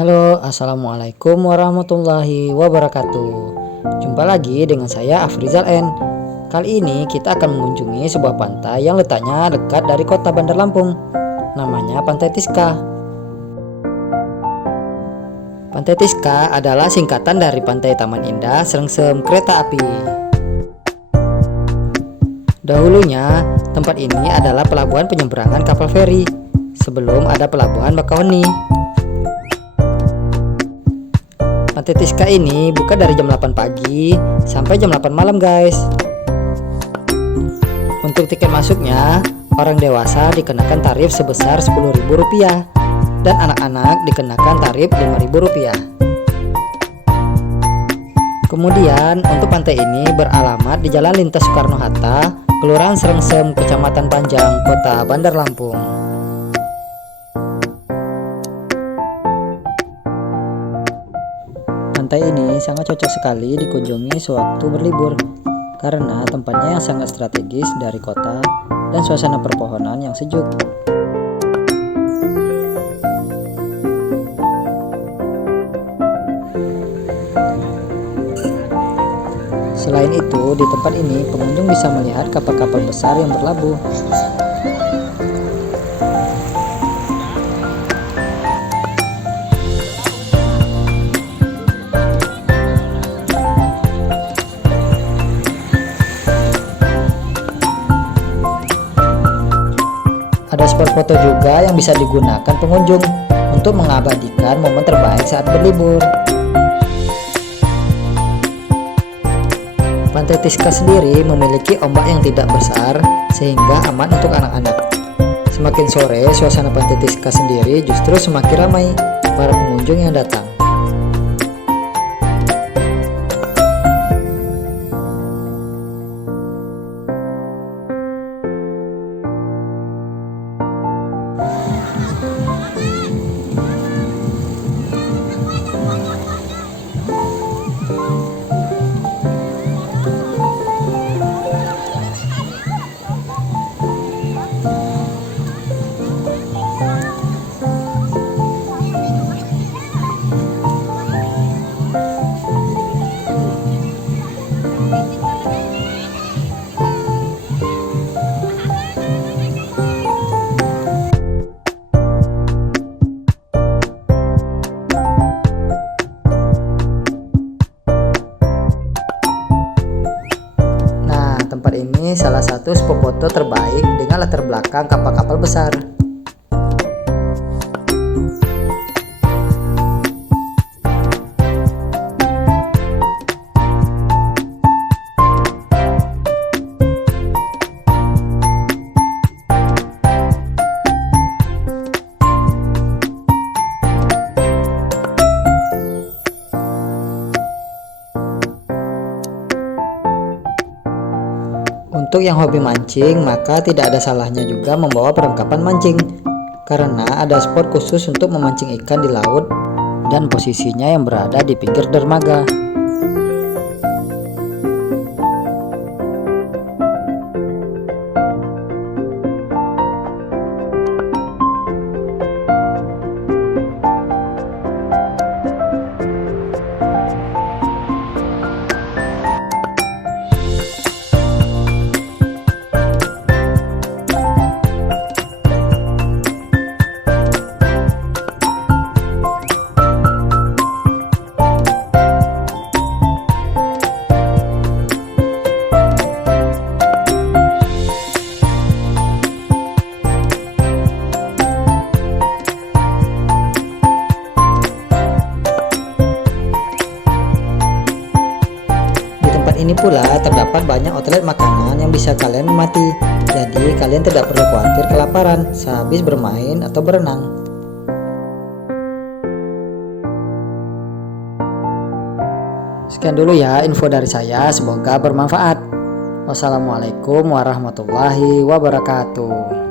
Halo, assalamualaikum warahmatullahi wabarakatuh. Jumpa lagi dengan saya Afrizal N. Kali ini kita akan mengunjungi sebuah pantai yang letaknya dekat dari kota Bandar Lampung. Namanya Pantai Tiska. Pantai Tiska adalah singkatan dari Pantai Taman Indah Serengsem Kereta Api. Dahulunya, tempat ini adalah pelabuhan penyeberangan kapal feri sebelum ada pelabuhan Bakauheni. Pantai Tiska ini buka dari jam 8 pagi sampai jam 8 malam guys. Untuk tiket masuknya, orang dewasa dikenakan tarif sebesar Rp10.000 dan anak-anak dikenakan tarif Rp5.000. Kemudian untuk pantai ini beralamat di Jalan Lintas Soekarno-Hatta, Kelurahan Serengsem, Kecamatan Panjang, Kota Bandar Lampung. Pantai ini sangat cocok sekali dikunjungi sewaktu berlibur karena tempatnya yang sangat strategis dari kota dan suasana perpohonan yang sejuk. Selain itu, di tempat ini pengunjung bisa melihat kapal-kapal besar yang berlabuh. Ada spot foto juga yang bisa digunakan pengunjung untuk mengabadikan momen terbaik saat berlibur. Pantai Tiska sendiri memiliki ombak yang tidak besar sehingga aman untuk anak-anak. Semakin sore, suasana Pantai Tiska sendiri justru semakin ramai para pengunjung yang datang. Tempat ini salah satu spot foto terbaik dengan latar belakang kapal-kapal besar. Untuk yang hobi mancing, maka tidak ada salahnya juga membawa perlengkapan mancing, karena ada spot khusus untuk memancing ikan di laut dan posisinya yang berada di pinggir dermaga. Ini pula terdapat banyak outlet makanan yang bisa kalian nikmati, jadi kalian tidak perlu khawatir kelaparan sehabis bermain atau berenang. Sekian dulu ya info dari saya, semoga bermanfaat. Wassalamualaikum warahmatullahi wabarakatuh.